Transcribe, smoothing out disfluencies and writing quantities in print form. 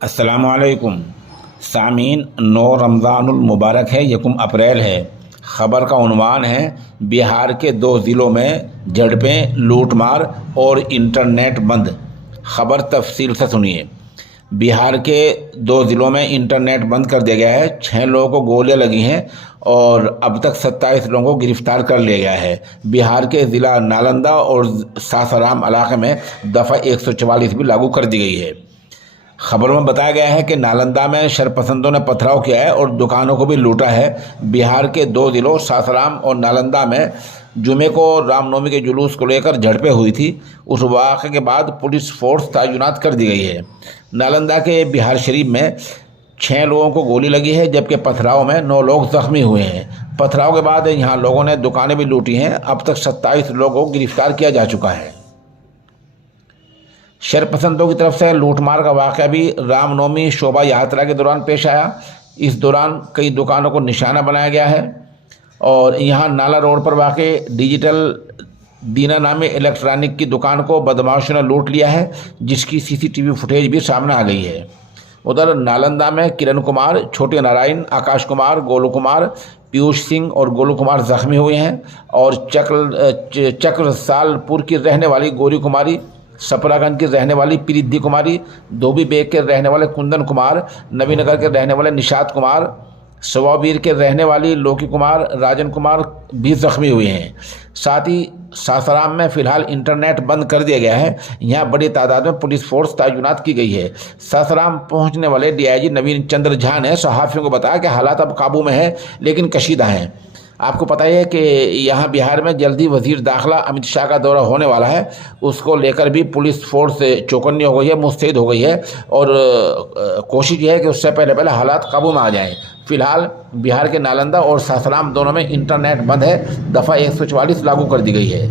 अस्सलामुअलैकुम सामीन। 9 रमज़ानुल मुबारक है, यकुम अप्रैल है। ख़बर का उन्वान है बिहार के 2 ज़िलों में झड़पें, लूटमार और इंटरनेट बंद। ख़बर तफसील से सुनिए। बिहार के 2 ज़िलों में इंटरनेट बंद कर दिया गया है। 6 लोगों को गोलियां लगी हैं और अब तक 27 लोगों को गिरफ्तार कर लिया गया है। बिहार के ज़िला नालंदा और सासाराम इलाके में दफ़ा 144 भी लागू कर दी गई है। खबरों में बताया गया है कि नालंदा में शरपसंदों ने पथराव किया है और दुकानों को भी लूटा है। बिहार के 2 जिलों सासाराम और नालंदा में जुमे को रामनवमी के जुलूस को लेकर झड़पें हुई थी। उस वाक़े के बाद पुलिस फोर्स तैनात कर दी गई है। नालंदा के बिहार शरीफ में 6 लोगों को गोली लगी है, जबकि पथराव में 9 लोग जख्मी हुए हैं। पथराव के बाद यहाँ लोगों ने दुकानें भी लूटी हैं। अब तक 27 लोगों को गिरफ्तार किया जा चुका है। शरपसंदों की तरफ से लूटमार का वाक़या भी रामनवमी शोभा यात्रा के दौरान पेश आया। इस दौरान कई दुकानों को निशाना बनाया गया है और यहाँ नाला रोड पर वाक़े डिजिटल दीना नामी इलेक्ट्रॉनिक की दुकान को बदमाशों ने लूट लिया है, जिसकी सीसीटीवी फुटेज भी सामने आ गई है। उधर नालंदा में किरण कुमार, छोटे नारायण, आकाश कुमार, गोलू कुमार, पीयूष सिंह और गोलू कुमार जख्मी हुए हैं और चक्रसालपुर की रहने वाली गौरी कुमारी, सपरागंज की रहने वाली प्रीति कुमारी, धोबी बेग के रहने वाले कुंदन कुमार, नवीनगर के रहने वाले निषाद कुमार, सवाबीर के रहने वाली लोकी कुमार, राजन कुमार भी जख्मी हुए हैं। साथ ही सासाराम में फ़िलहाल इंटरनेट बंद कर दिया गया है। यहाँ बड़ी तादाद में पुलिस फोर्स तैनात की गई है। सासाराम पहुँचने वाले डीआईजी नवीन चंद्र झा ने सहाफ़ियों को बताया कि हालात अब काबू में है, लेकिन कशीदा हैं। आपको पता ही है कि यहाँ बिहार में जल्दी वज़ीर दाखिला अमित शाह का दौरा होने वाला है। उसको लेकर भी पुलिस फोर्स चौकन्नी हो गई है, मुस्तैद हो गई है और कोशिश ये है कि उससे पहले पहले हालात काबू में आ जाएं। फ़िलहाल बिहार के नालंदा और सासाराम दोनों में इंटरनेट बंद है। दफ़ा 144 लागू कर दी गई है।